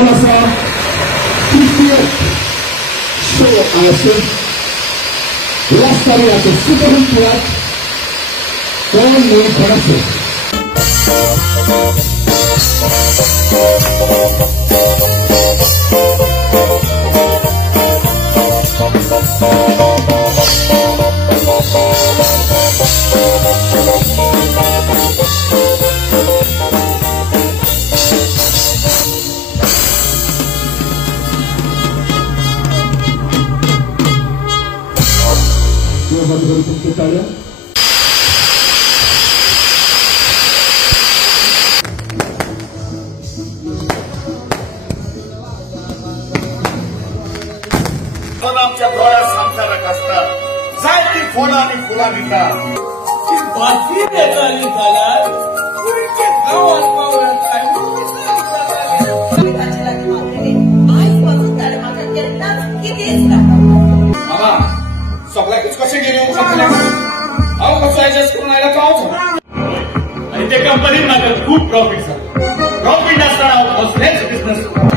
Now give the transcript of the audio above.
जावनासा cricket show action last time at the super hit track all new production. Kita आमच्या डोळ्यात संसारक असतात जायची फोन आणि फुला विका बाकी देताली झाला पुढचे गावात पावलं काय बाबा सगळ्याच कसे गेले अहो कसं ऍडजस्ट करून आयला का आणि ते कंपनीत माझं खूप प्रॉफिट झालं प्रॉफिट असताना बिझनेस